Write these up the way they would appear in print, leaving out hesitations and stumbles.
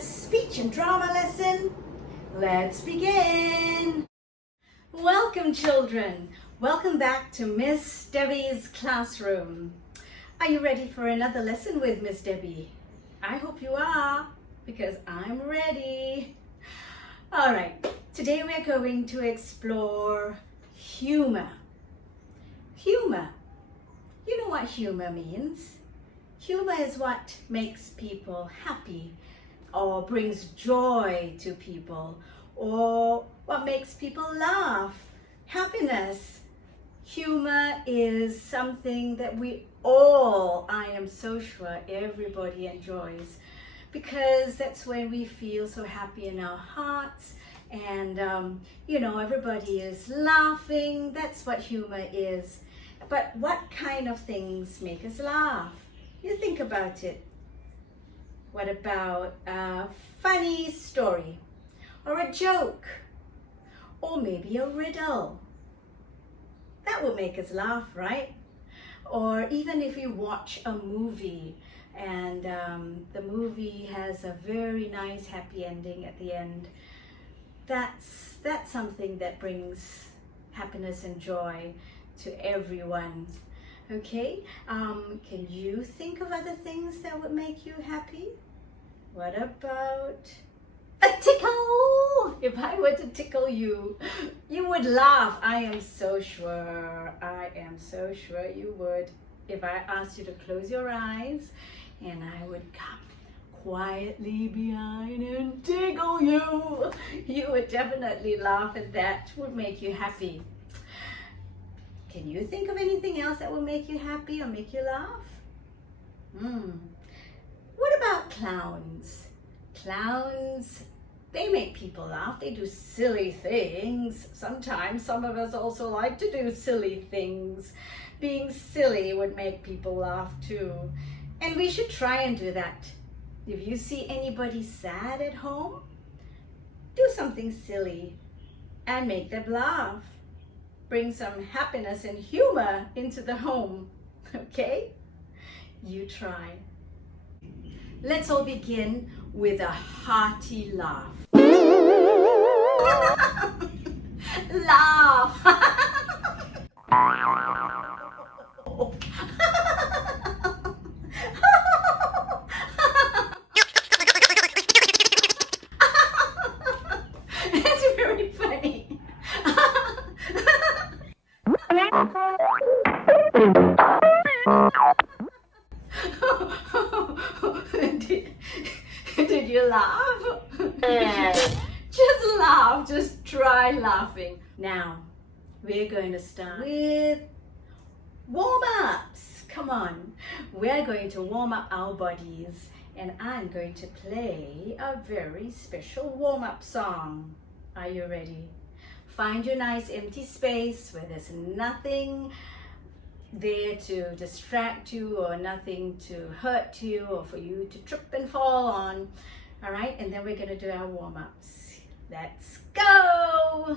speech and drama lesson. Let's begin. Welcome, children. Welcome back to Miss Debbie's classroom. Are you ready for another lesson with Miss Debbie? I hope you are, because I'm ready. All right, today we're going to explore humor. Humor. You know what humor means? Humor is what makes people happy, or brings joy to people, or what makes people laugh. Happiness. Humor is something that we all, I am so sure, everybody enjoys, because that's when we feel so happy in our hearts, and everybody is laughing. That's what humor is. But what kind of things make us laugh? You think about it. What about a funny story, or a joke, or maybe a riddle? That will make us laugh, right? Or even if you watch a movie and the movie has a very nice happy ending at the end, that's something that brings happiness and joy to everyone. Okay, can you think of other things that would make you happy? What about a tickle? If I were to tickle you, you would laugh. I am so sure you would. If I asked you to close your eyes and I would come quietly behind and tickle you, you would definitely laugh, and that would make you happy. Can you think of anything else that will make you happy or make you laugh? What about clowns? Clowns, they make people laugh. They do silly things. Sometimes some of us also like to do silly things. Being silly would make people laugh too. And we should try and do that. If you see anybody sad at home, do something silly and make them laugh. Bring some happiness and humor into the home, okay? You try. Let's all begin with a hearty laugh. Laugh! That's very funny. Did you laugh? Just laugh, just try laughing. Now, we're going to start with warm-ups. Come on, we're going to warm up our bodies, and I'm going to play a very special warm-up song. Are you ready? Find your nice empty space where there's nothing there to distract you, or nothing to hurt you, or for you to trip and fall on. All right, and then we're going to do our warm-ups. Let's go!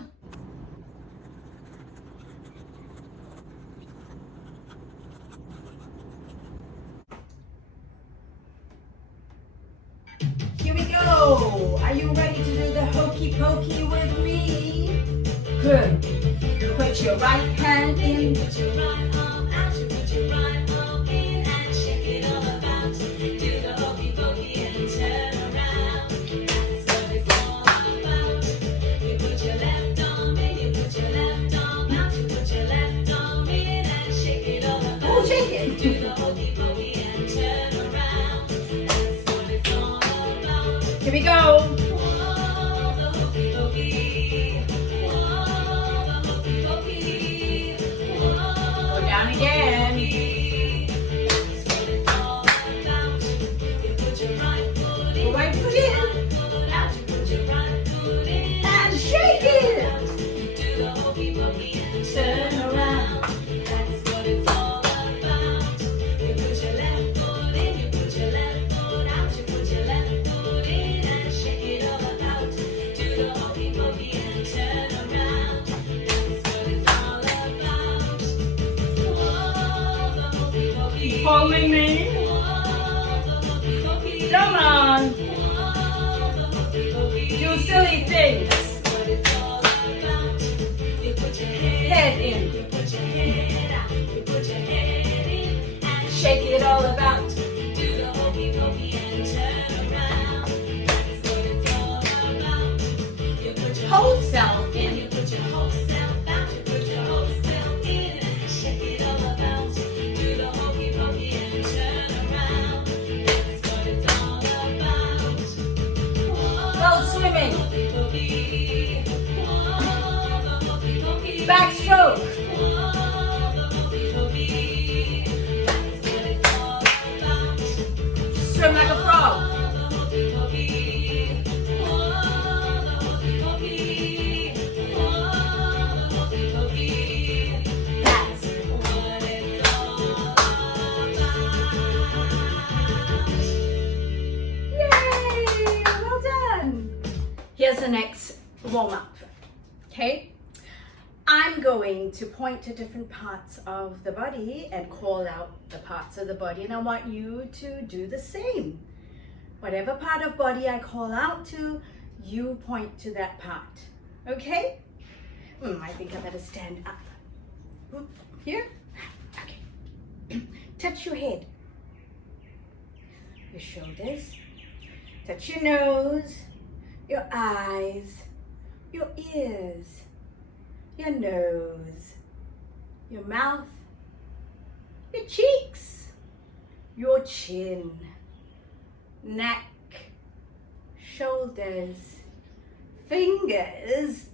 Here we go! Are you ready to do the hokey pokey with me? Good. Put your right hand in, put your right arm out, you put your right arm in and shake it all about. Do the hokey pokey and turn around. That's what it's all about. You put your left arm in, you put your left arm out, you put your left arm in and shake it all about. Oh, shake it. Do the hokey pokey and turn around. That's what it's all about. Here we go. Again. Right foot in. And shake it. Turn around. That's what it's all about. You put your left foot in, you put your left foot out, you put your left foot in and shake it swimming. Backstroke. Swim like a frog. Here's the next warm-up, okay? I'm going to point to different parts of the body and call out the parts of the body, and I want you to do the same. Whatever part of body I call out to, you point to that part, okay? I think I better stand up. Here? Okay. Touch your head, your shoulders, touch your nose, your eyes, your ears, your nose, your mouth, your cheeks, your chin, neck, shoulders, fingers,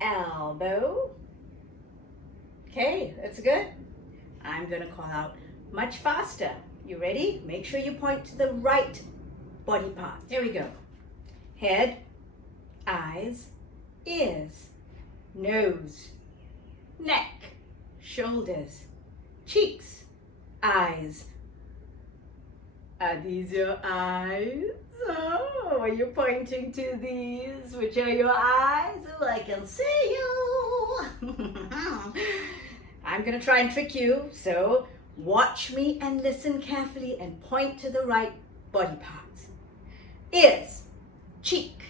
elbow. Okay, that's good. I'm gonna call out much faster. You ready? Make sure you point to the right body part. Here we go. Head, eyes, ears, nose, neck, shoulders, cheeks, eyes. Are these your eyes? Oh, are you pointing to these? Which are your eyes? Oh, I can see you. I'm going to try and trick you, so watch me and listen carefully and point to the right body parts. Ears, cheek,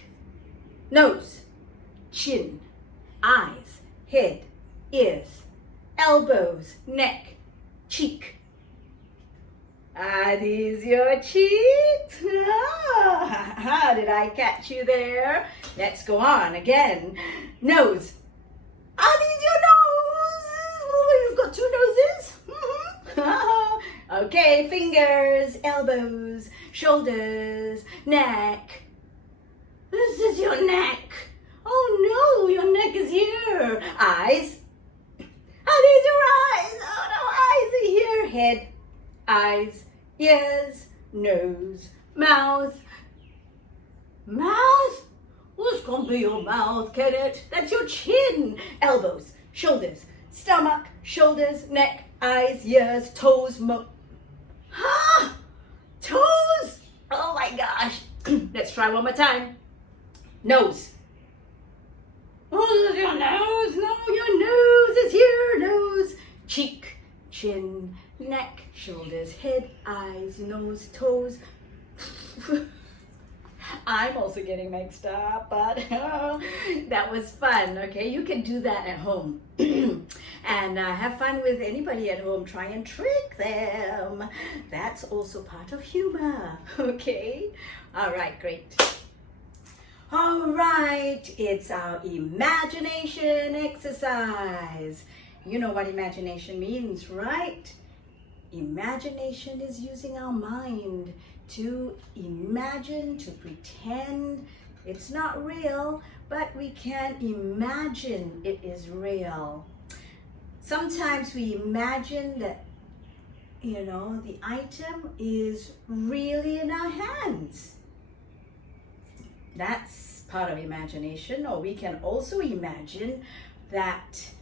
nose, chin, eyes, head, ears, elbows, neck, cheek. Are these your cheeks? Ah, did I catch you there? Let's go on again. Nose. Are these your noses? Oh, you've got two noses. Okay, fingers, elbows, shoulders, neck. This is your neck. Oh no, your neck is here. Eyes. Are these your eyes? Oh no, eyes are here. Head, eyes, ears, nose, mouth. Mouth? What's gonna be your mouth, can it? That's your chin. Elbows, shoulders, stomach, shoulders, neck, eyes, ears, toes, toes? Oh my gosh. Let's try one more time. Nose. Oh, is your nose? No, your nose is here. Nose. Cheek, chin, neck, shoulders, head, eyes, nose, toes. I'm also getting mixed up, but that was fun. Okay, you can do that at home and have fun with anybody at home. Try and trick them. That's also part of humor. Okay, all right, great. All right, it's our imagination exercise. You know what imagination means, right? Imagination is using our mind to imagine, to pretend. It's not real, but we can imagine it is real. Sometimes we imagine that, the item is really in our hands. That's part of imagination. Or we can also imagine that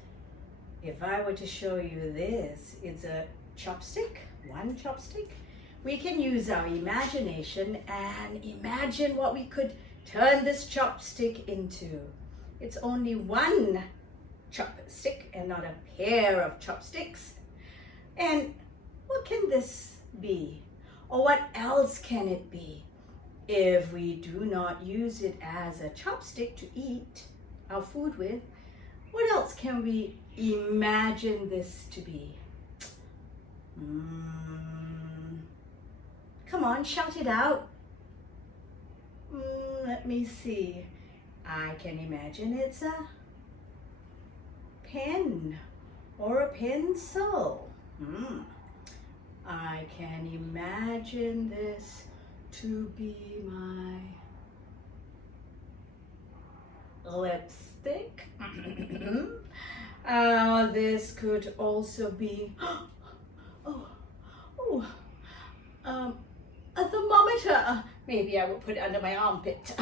if I were to show you this, it's a chopstick, one chopstick. We can use our imagination and imagine what we could turn this chopstick into. It's only one chopstick and not a pair of chopsticks. And what can this be? Or what else can it be? If we do not use it as a chopstick to eat our food with, what else can we imagine this to be? Come on, shout it out. Let me see. I can imagine it's a pen or a pencil. I can imagine this to be my lipstick. This could also be a thermometer. Maybe I will put it under my armpit.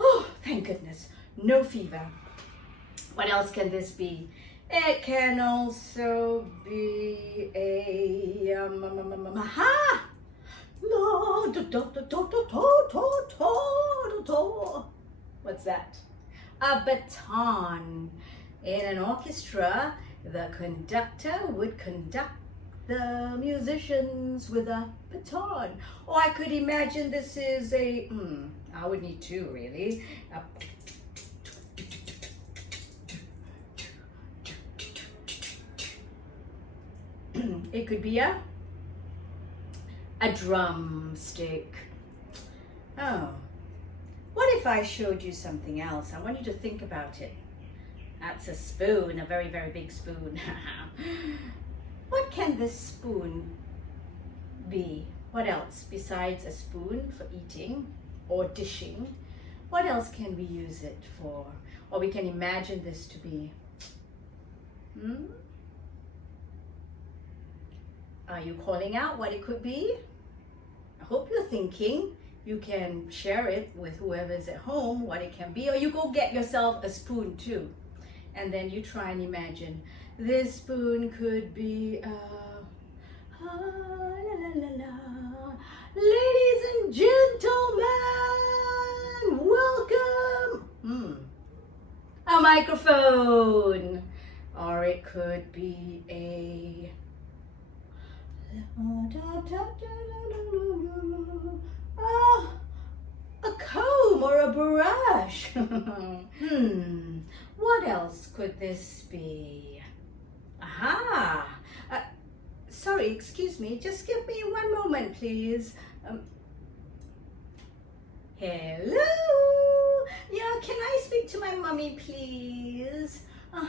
Oh, thank goodness, no fever. What else can this be? It can also be a what's that? A baton. In an orchestra, the conductor would conduct the musicians with a baton. Or I could imagine this is a, I would need two really. It could be a drumstick. Oh, what if I showed you something else? I want you to think about it. That's a spoon, a very, very big spoon. What can this spoon be? What else besides a spoon for eating or dishing? What else can we use it for? Or we can imagine this to be? Are you calling out what it could be? I hope you're thinking. You can share it with whoever's at home, what it can be, or you go get yourself a spoon too. And then you try and imagine. This spoon could be, ladies and gentlemen, welcome. A microphone. Or it could be a comb or a brush. What else could this be? Aha! Sorry, excuse me. Just give me one moment, please. Hello? Yeah, can I speak to my mummy, please? A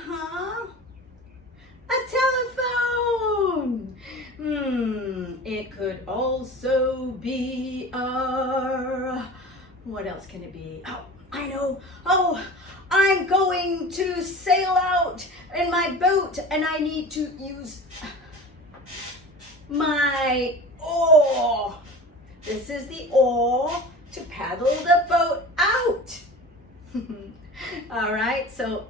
telephone. It could also be what else can it be? Oh, I know. Oh, I'm going to sail out in my boat and I need to use my oar. This is the oar to paddle the boat out. All right, so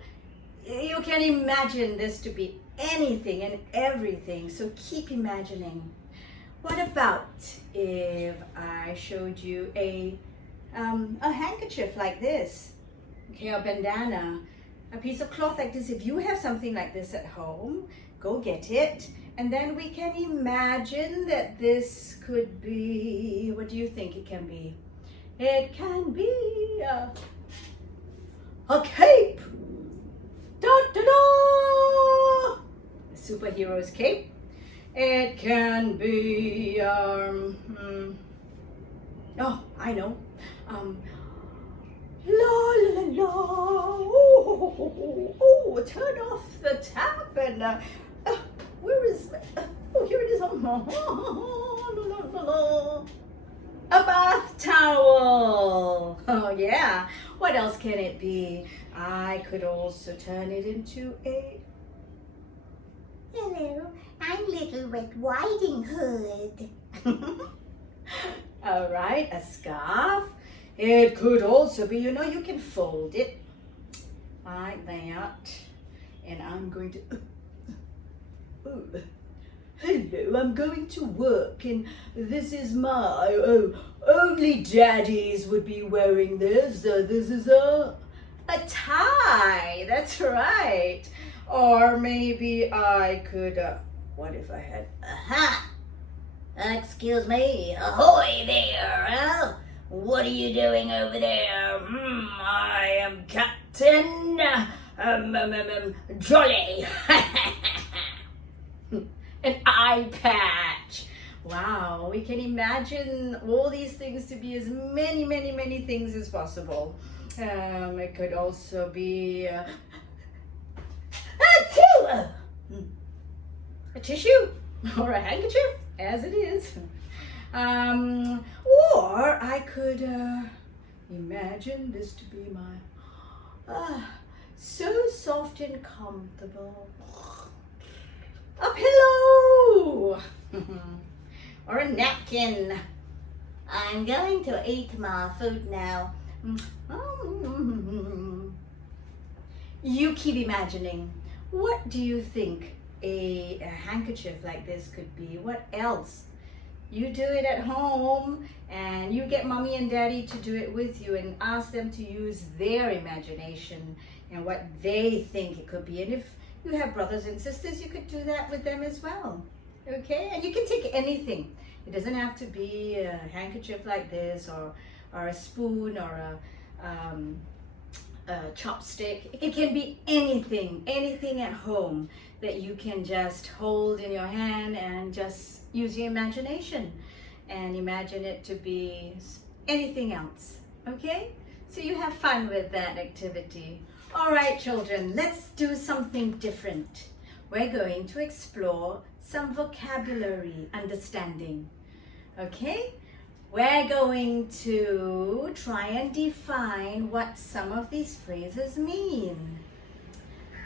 you can imagine this to be anything and everything, so keep imagining. What about if I showed you a handkerchief like this, okay, a bandana, a piece of cloth like this? If you have something like this at home, go get it, and then we can imagine that this could be, what do you think it can be? It can be a cape. Da da da! A superhero's cape. It can be oh, I know. La la la la. Oh, turn off the tap and where is that? Oh, here it is. A bath towel. Oh yeah. What else can it be? I could also turn it into a... Hello, I'm Little Red Riding Hood. All right, a scarf. It could also be, you can fold it like that. And I'm going to... hello, I'm going to work and this is my... only daddies would be wearing this. This is a tie. That's right. Or maybe I could... what if I had... Aha! Excuse me, ahoy there! What are you doing over there? I am Captain Jolly. An eye patch. Wow, we can imagine all these things to be as many, many, many things as possible. It could also be a tissue or a handkerchief, as it is. Or I could Imagine this to be my, so soft and comfortable. A pillow! Or a napkin. I'm going to eat my food now. You keep imagining. What do you think a handkerchief like this could be? What else? You do it at home and you get mommy and daddy to do it with you and ask them to use their imagination and what they think it could be. And if you have brothers and sisters, you could do that with them as well. Okay? And you can take anything. It doesn't have to be a handkerchief like this or a spoon or a chopstick. It can be anything at home that you can just hold in your hand and just use your imagination and imagine it to be anything else. Okay? So you have fun with that activity. All right, children, let's do something different. We're going to explore some vocabulary understanding. Okay? We're going to try and define what some of these phrases mean.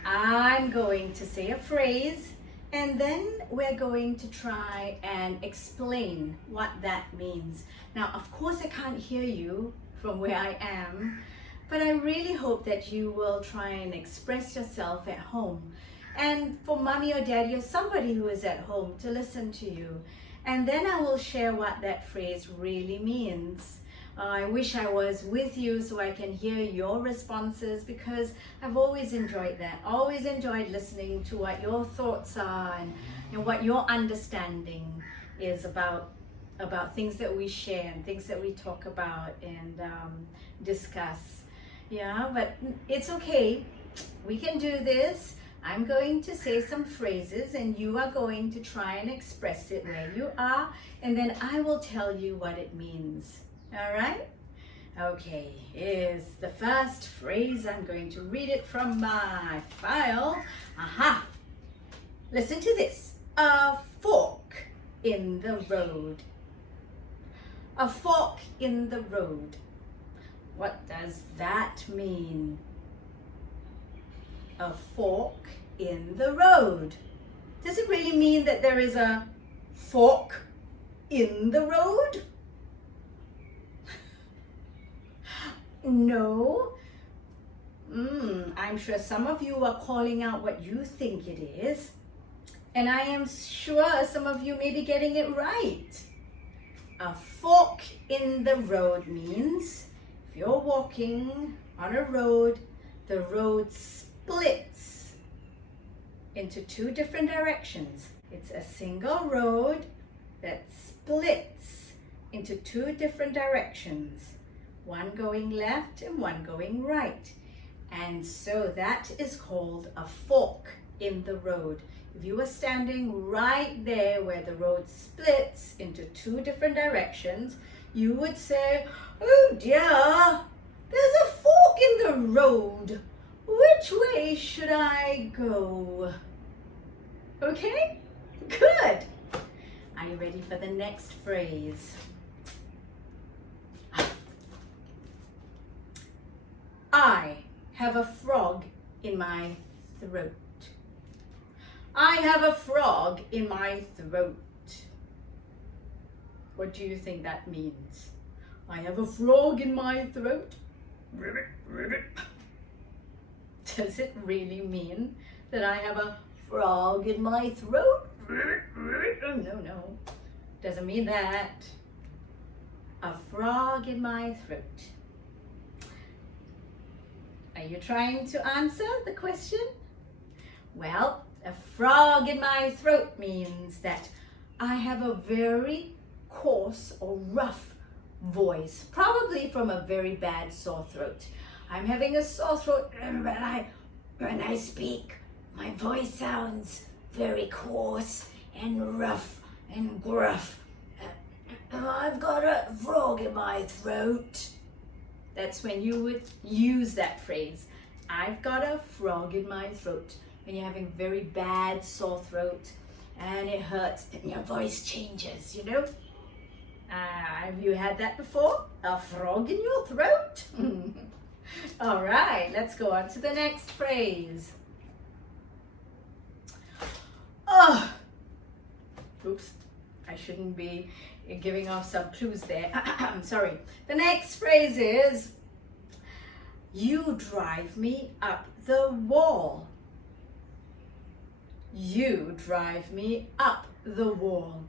I'm going to say a phrase and then we're going to try and explain what that means. Now, of course, I can't hear you from where I am, but I really hope that you will try and express yourself at home. And for mommy or daddy or somebody who is at home to listen to you. And then I will share what that phrase really means. I wish I was with you so I can hear your responses because I've always enjoyed that. Always enjoyed listening to what your thoughts are and what your understanding is about things that we share and things that we talk about and discuss. Yeah, but it's okay. We can do this. I'm going to say some phrases and you are going to try and express it where you are, and then I will tell you what it means. All right? Okay, here's the first phrase. I'm going to read it from my file. Aha! Listen to this. A fork in the road. A fork in the road. What does that mean? A fork in the road. Does it really mean that there is a fork in the road? No. I'm sure some of you are calling out what you think it is. And I am sure some of you may be getting it right. A fork in the road means if you're walking on a road, the road splits into two different directions. It's a single road that splits into two different directions, one going left and one going right. And so that is called a fork in the road. If you were standing right there where the road splits into two different directions, you would say, "Oh dear, there's a fork in the road. Which way should I go?" Okay? Good. Are you ready for the next phrase? I have a frog in my throat. I have a frog in my throat. What do you think that means? I have a frog in my throat. Ribbit, ribbit. Does it really mean that I have a frog in my throat? Ribbit, ribbit. Oh, no. Doesn't mean that. A frog in my throat. Are you trying to answer the question? Well, a frog in my throat means that I have a very coarse or rough voice, probably from a very bad sore throat. I'm having a sore throat, and when I speak, my voice sounds very coarse and rough and gruff. I've got a frog in my throat. That's when you would use that phrase. I've got a frog in my throat. When you're having very bad sore throat and it hurts and your voice changes, you know? Have you had that before? A frog in your throat? All right, let's go on to the next phrase. Oh, oops, I shouldn't be giving off some clues there. I'm sorry. The next phrase is, you drive me up the wall. You drive me up the wall.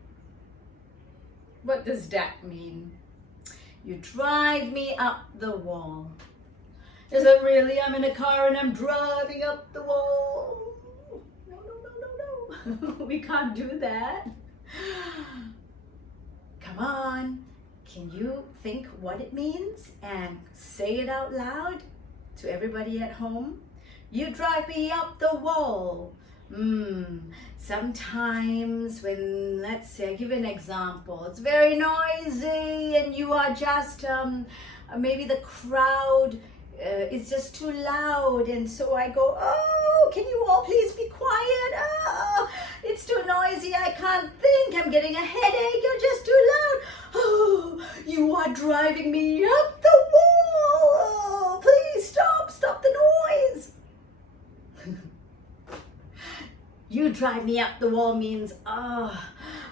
What does that mean? You drive me up the wall. Is it really I'm in a car and I'm driving up the wall? No, no, no, no, no. We can't do that. Come on. Can you think what it means and say it out loud to everybody at home? You drive me up the wall. Sometimes when, let's say, I give an example, it's very noisy and you are just, maybe the crowd is just too loud, and so I go, oh, can you all please be quiet? Oh, it's too noisy, I can't think, I'm getting a headache, you're just too loud. Oh, you are driving me up the wall. Oh, please stop the noise. You drive me up the wall means, oh,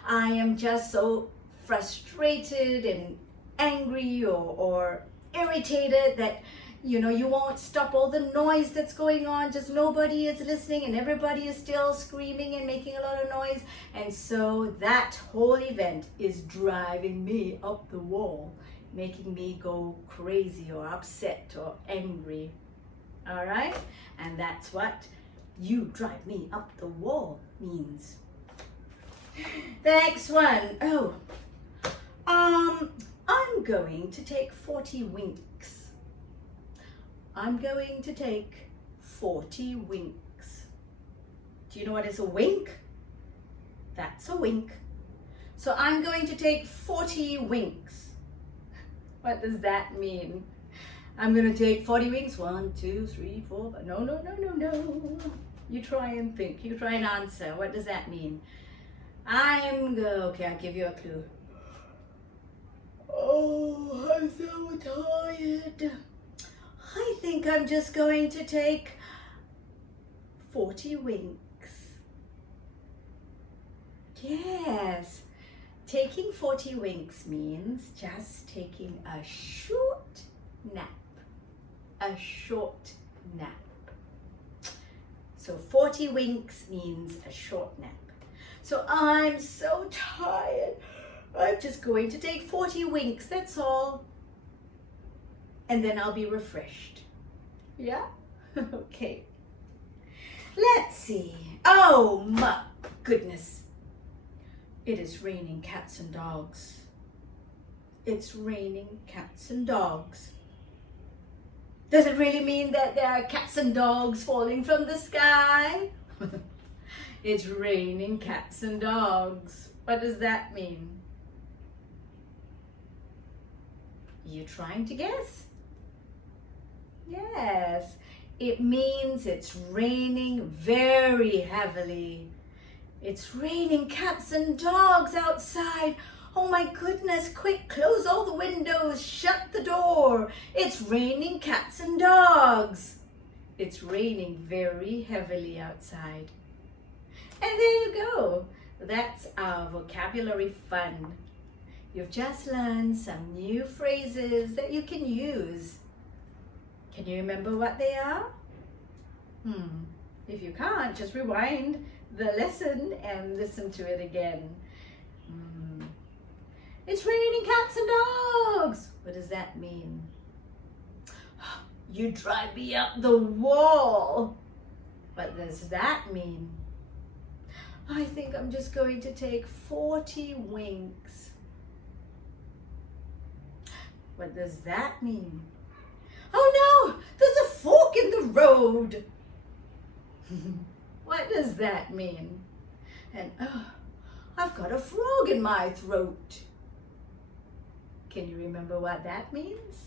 I am just so frustrated and angry or irritated that, you know, you won't stop all the noise that's going on, just nobody is listening and everybody is still screaming and making a lot of noise. And so that whole event is driving me up the wall, making me go crazy or upset or angry. All right? And that's what you drive me up the wall means. The next one. Oh, I'm going to take 40 winks. I'm going to take 40 winks. Do you know what is a wink? That's a wink. So I'm going to take 40 winks. What does that mean? I'm going to take 40 winks. 1, 2, 3, 4, 5. No, no, no, no, no. You try and think. You try and answer. What does that mean? Okay, I'll give you a clue. Oh, I'm so tired. I think I'm just going to take 40 winks. Yes. Taking 40 winks means just taking a short nap. A short nap. So 40 winks means a short nap. So I'm so tired. I'm just going to take 40 winks, that's all. And then I'll be refreshed. Yeah? Okay. Let's see. Oh my goodness. It is raining cats and dogs. It's raining cats and dogs. Does it really mean that there are cats and dogs falling from the sky? It's raining cats and dogs. What does that mean? You trying to guess? Yes, it means it's raining very heavily. It's raining cats and dogs outside. Oh my goodness, quick, close all the windows, shut the door. It's raining cats and dogs. It's raining very heavily outside. And there you go. That's our vocabulary fun. You've just learned some new phrases that you can use. Can you remember what they are? If you can't, just rewind the lesson and listen to it again. It's raining cats and dogs. What does that mean? You drive me up the wall. What does that mean? I think I'm just going to take 40 winks. What does that mean? Oh no, there's a fork in the road. What does that mean? And I've got a frog in my throat. Can you remember what that means?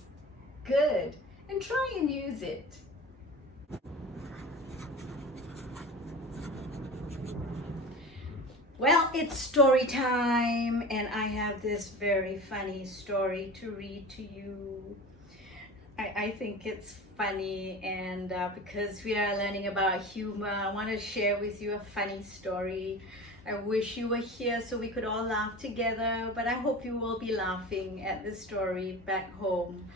Good. And try and use it. Well, it's story time, and I have this very funny story to read to you. I think it's funny, and because we are learning about humor, I want to share with you a funny story. I wish you were here so we could all laugh together, but I hope you will be laughing at the story back home.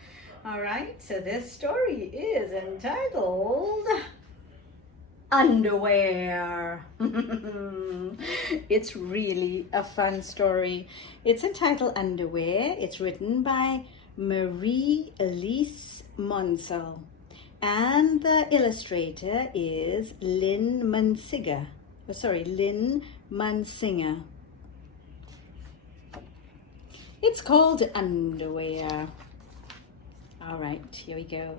All right, so this story is entitled Underwear. It's really a fun story. It's entitled Underwear. It's written by Elise Monsell, and the illustrator is Lynn Munsinger. Lynn Munsinger. It's called Underwear. All right, here we go.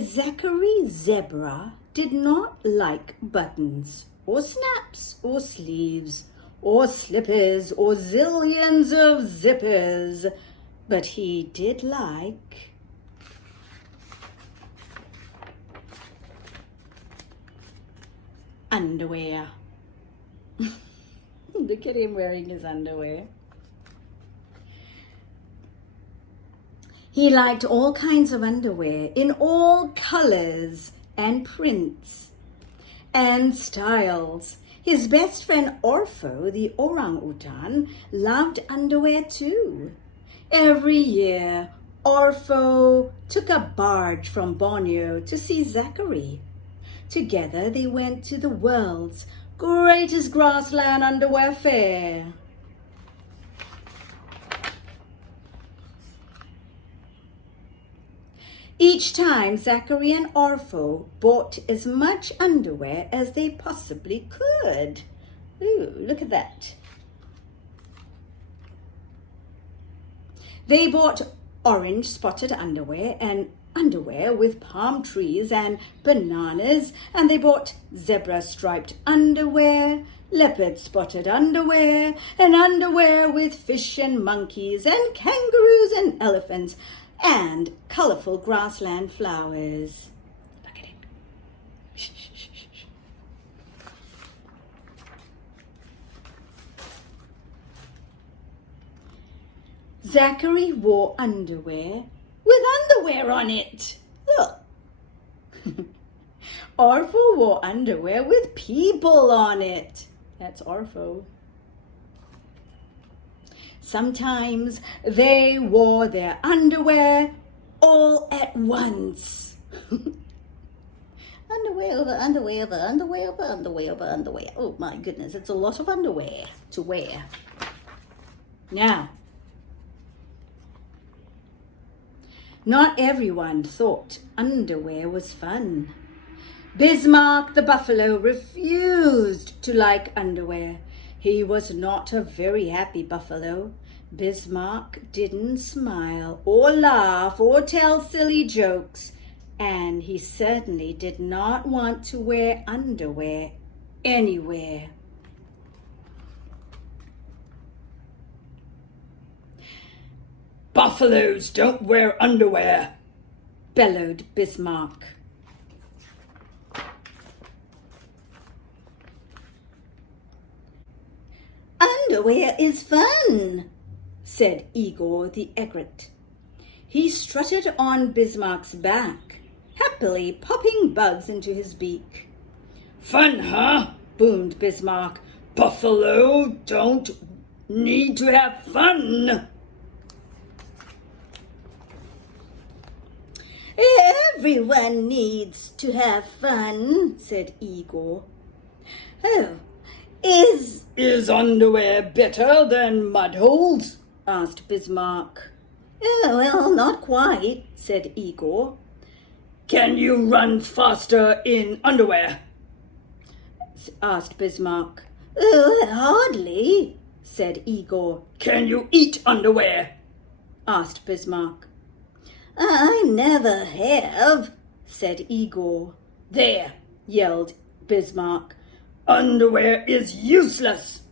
Zachary Zebra did not like buttons or snaps or sleeves or slippers or zillions of zippers, but he did like underwear. Look at him wearing his underwear. He liked all kinds of underwear in all colors and prints and styles. His best friend Orpho, the orangutan, loved underwear too. Every year, Orpho took a barge from Borneo to see Zachary. Together they went to the world's greatest grassland underwear fair. Each time, Zachary and Orpho bought as much underwear as they possibly could. Ooh, look at that. They bought orange spotted underwear and underwear with palm trees and bananas, and they bought zebra striped underwear, leopard spotted underwear, and underwear with fish and monkeys and kangaroos and elephants, and colorful grassland flowers. Look at him. Shh, shh, shh, shh. Zachary wore underwear with underwear on it. Look. Orpho wore underwear with people on it. That's Orpho. Sometimes they wore their underwear all at once. Underwear over underwear over underwear over underwear over underwear. Oh my goodness, it's a lot of underwear to wear. Now, not everyone thought underwear was fun. Bismarck the buffalo refused to like underwear. He was not a very happy buffalo. Bismarck didn't smile or laugh or tell silly jokes, and he certainly did not want to wear underwear anywhere. "Buffaloes don't wear underwear," bellowed Bismarck. "Underwear is fun," said Igor the egret. He strutted on Bismarck's back, happily popping bugs into his beak. "Fun, huh?" boomed Bismarck. "Buffalo don't need to have fun." "Everyone needs to have fun," said Igor. "Oh, Is underwear better than mud holes?" asked Bismarck. "Oh, well, not quite," said Igor. "Can you run faster in underwear?" asked Bismarck. "Oh, hardly," said Igor. "Can you eat underwear?" asked Bismarck. "I never have," said Igor. "There," yelled Bismarck. "Underwear is useless.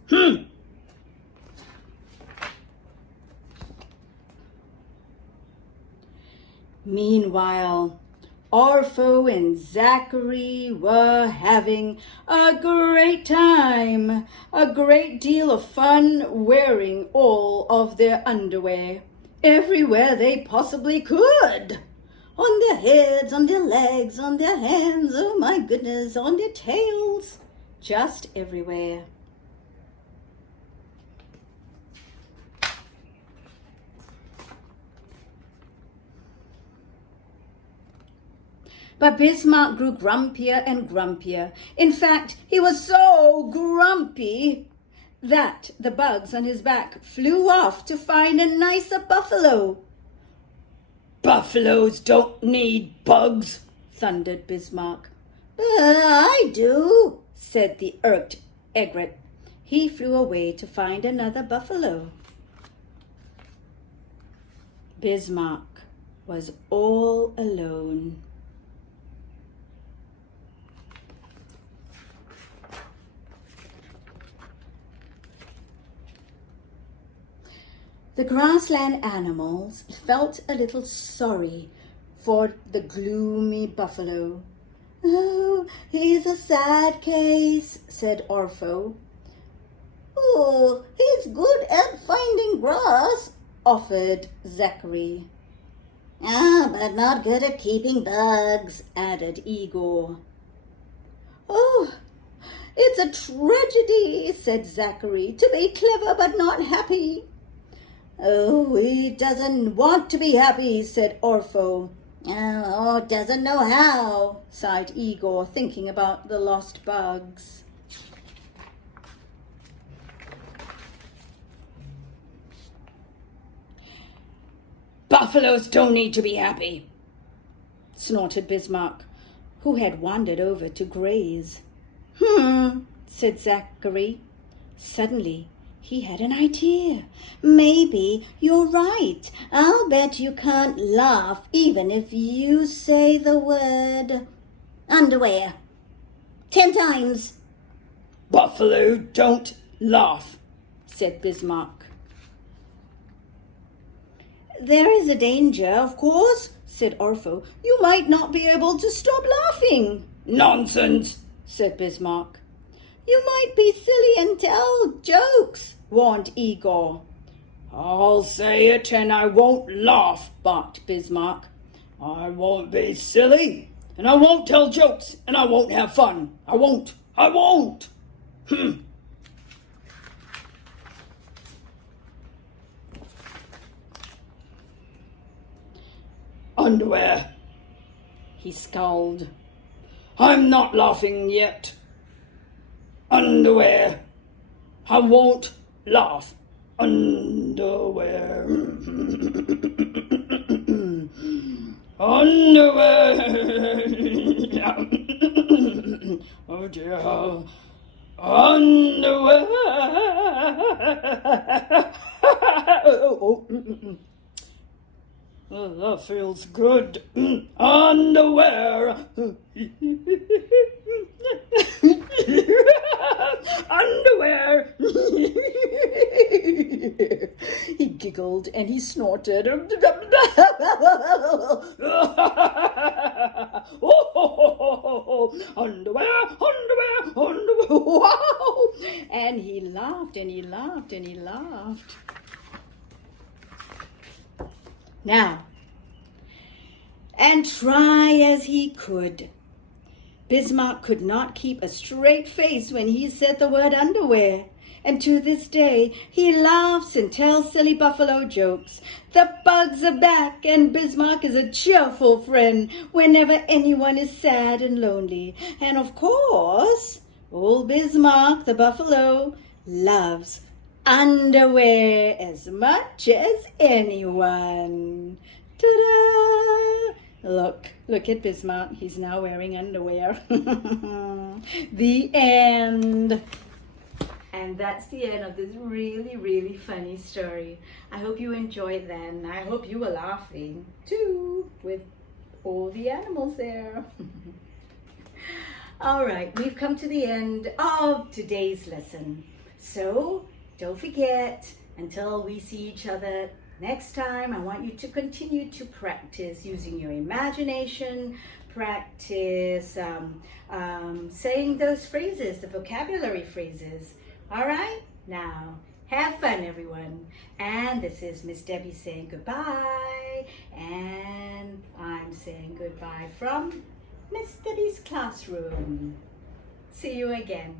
Meanwhile, Orpho and Zachary were having a great time, a great deal of fun wearing all of their underwear everywhere they possibly could. On their heads, on their legs, on their hands, oh my goodness, on their tails, just everywhere. But Bismarck grew grumpier and grumpier. In fact, he was so grumpy that the bugs on his back flew off to find a nicer buffalo. "Buffaloes don't need bugs," thundered Bismarck. I do," said the irked egret. He flew away to find another buffalo. Bismarck was all alone. The grassland animals felt a little sorry for the gloomy buffalo. "Oh, he's a sad case," said Orpho. "Oh, he's good at finding grass," offered Zachary. But not good at keeping bugs," added Igor. "Oh, it's a tragedy," said Zachary, "to be clever but not happy." "Oh, he doesn't want to be happy," said Orpho. "Oh, doesn't know how," sighed Igor, thinking about the lost bugs. "Buffaloes don't need to be happy," snorted Bismarck, who had wandered over to graze. Said Zachary. Suddenly, he had an idea. "Maybe you're right. I'll bet you can't laugh even if you say the word underwear 10 times. "Buffalo don't laugh," said Bismarck. "There is a danger, of course," said Orpho. "You might not be able to stop laughing." "Nonsense," said Bismarck. "You might be silly and tell jokes," warned Igor. "I'll say it and I won't laugh," barked Bismarck. "I won't be silly, and I won't tell jokes, and I won't have fun. I won't. "Underwear," he scowled. "I'm not laughing yet. Underwear. I won't laugh. Underwear. Underwear. Oh dear. Underwear. Oh, that feels good. Underwear. Underwear. He giggled and he snorted. Underwear. Wow. And he laughed and he laughed and he laughed. Now, and try as he could, Bismarck could not keep a straight face when he said the word underwear. And to this day, he laughs and tells silly buffalo jokes. The bugs are back, and Bismarck is a cheerful friend whenever anyone is sad and lonely. And of course, old Bismarck, the buffalo, loves underwear as much as anyone. Ta-da! Look at Bismarck. He's now wearing underwear. The end. And that's the end of this really, really funny story. I hope you enjoyed that, and I hope you were laughing too with all the animals there. All right, we've come to the end of today's lesson. So don't forget, until we see each other next time, I want you to continue to practice using your imagination, practice saying those phrases, the vocabulary phrases. All right? Now, have fun, everyone. And this is Miss Debbie saying goodbye. And I'm saying goodbye from Miss Debbie's classroom. See you again.